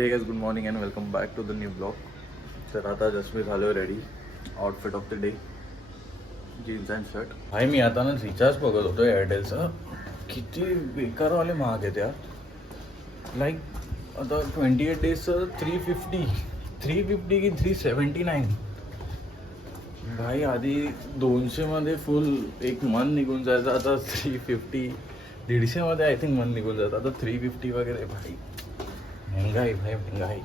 हे guys, good morning and welcome back to the new blog. तर आता just मी झालो ready. Outfit of the day, jeans and shirt. भाई मी आता ना रिचार्ज बघत होतो एअरटेलचा. किती बेकारवाले महाग आहेत यार. लाईक आता 28 डेजचं 350 की 379. भाई आधी 200मध्ये फुल एक मन निघून जायचं. आता 350, 150मध्ये आय थिंक मन निघून जातं. आता 350 वगैरे. भाई महंगाई, भाई महंगाई.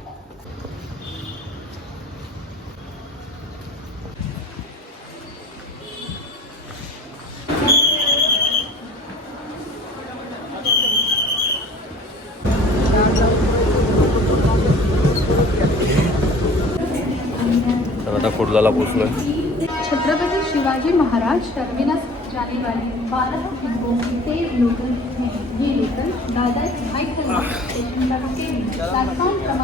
तर आता कुर्लाला पोचलोय. छत्रपति शिवाजी महाराज टर्मिनस जाने वाले 12 डिब्बों से लोकल ये लोकल दादर स्टेशन तक.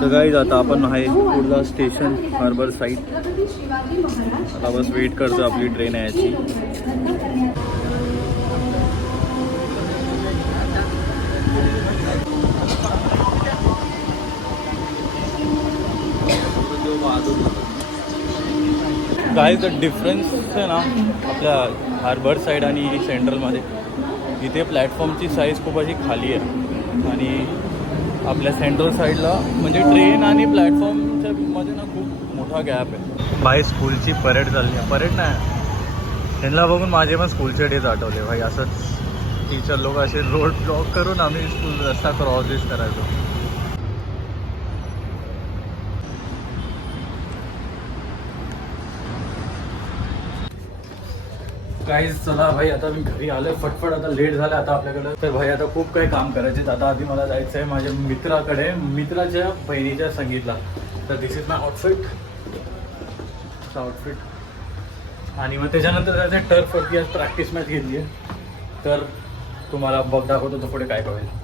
तर गाईज आता आपण आहे Kurla station harbour side. Chhatrapati Shivaji Maharaj आता बस वेट करतो आपली ट्रेन यायची. काय द डिफरन्स आहे ना आपल्या हार्बर साईड आणि सेंट्रलमध्ये. इथे प्लॅटफॉर्मची साईज खूप अशी खाली आहे आणि आपल्या सेंट्रल साईडला म्हणजे ट्रेन आणि प्लॅटफॉर्मच्या मध्ये ना खूप मोठा गॅप आहे. बाय स्कूलची परेड चालली आहे. परेड नाही, त्यांना बघून माझे पण स्कूलचे डेज आठवले भाई. असंच टीचर लोक असे रोड ब्लॉक करून आम्ही स्कूल रस्ता क्रॉसेस करायचो. काहीच चला भाई, आता मी घरी आलोय फटफट. आता लेट झालं आता आपल्याकडं. तर भाई आता खूप काही काम करायचे. आता आधी मला जायचं आहे माझ्या मित्राकडे, मित्राच्या बहिणीच्या संगीतला. तर दिस इज माय आउटफिट. आणि मग त्याच्यानंतर जायचं टर्फवरती. आज प्रॅक्टिस मॅच घेतली आहे. तर तुम्हाला बघ दाखवतो तो पुढे काय कळेल.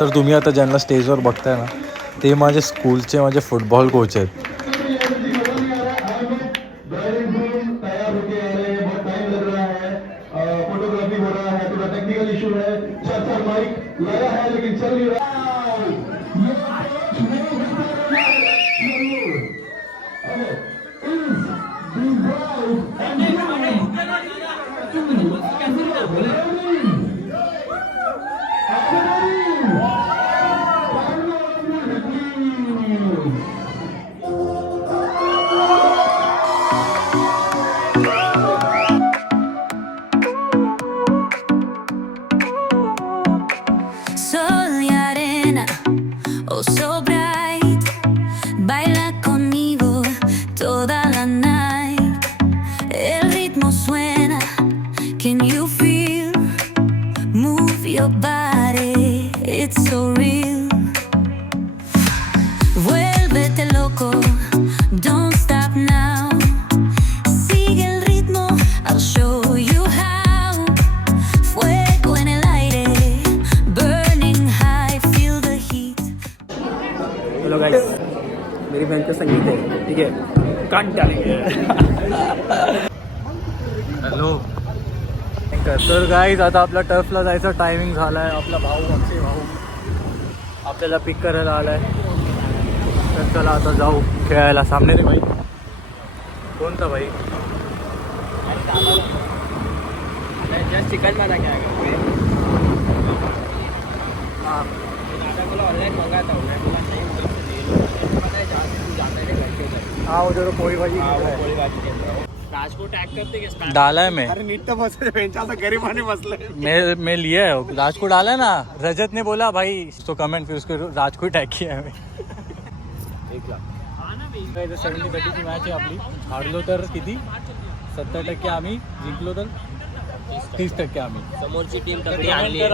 तर तुम्ही आता ज्यांना स्टेजवर बघताय ना, ते माझे स्कूलचे माझे फुटबॉल कोच आहेत. हेलो गाइस, मेरी बहन का संगीत है, ठीक है, काट डालेंगे. हॅलो. तर गाईज आता आपला टर्फला जायचा टायमिंग झाला आहे. आपला भाऊ अक्षय भाऊ आपल्याला पिक करायला आला आहे. तर चला आता जाऊ खेळायला. सामने रे भाई. कोणता भाई? चिकन वाला क्या है? हाँ ऑनलाइन मंगाता हूँ मैं. पता है जहाँ से तू जाता है घर के उधर. हाँ, वो जो पोळी भाजी पोळी भाजी केंद्र. राज को टैग करते क्या? डाला है मैं. अरे नीट तो बस बेंचा गरीबाने बसले. मैं लिया है. राज को डाला है ना. रजत ने बोला भाई तो कमेंट फिर उसको राज को टॅग किया है मैं. 1 लाख. 70-30ची मॅच आहे आपली. हारलो तर किती? 70% आम्ही, जिंकलो तर 30% आम्ही. समोरची टीम तगडी आणली आहे.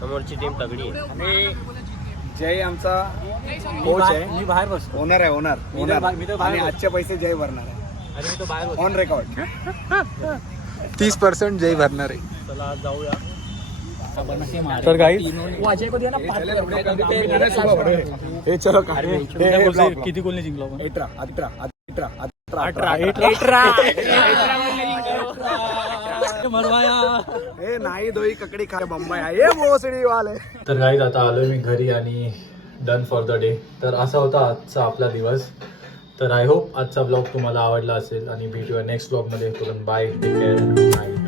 समोरची टीम तगडी आहे. आणि जय आमचा कोच आहे. मी बाहेर बसतो. ओनर आहे ओनर मी तर बाहेर आणि बसतो. आजचे पैसे जय भरणार आहे. अरे मी तो बाहेर बसतो. On record. 30% जय भरणार आहे. चला आज जाऊया. तर guys, अजय को दिया ना पाच. हे चलो का किती गोलने जिंकलो आपण? 18 मरवाया. हे नाही दोई ककडी खा बंबाई आहे मोसडी वाले. तर गाईज आता आलोय मी घरी आणि डन फॉर द डे. तर असा होता आजचा आपला दिवस. तर आय होप आजचा ब्लॉग तुम्हाला आवडला असेल आणि भेटूया नेक्स्ट ब्लॉगमध्ये. Bye, take care, bye.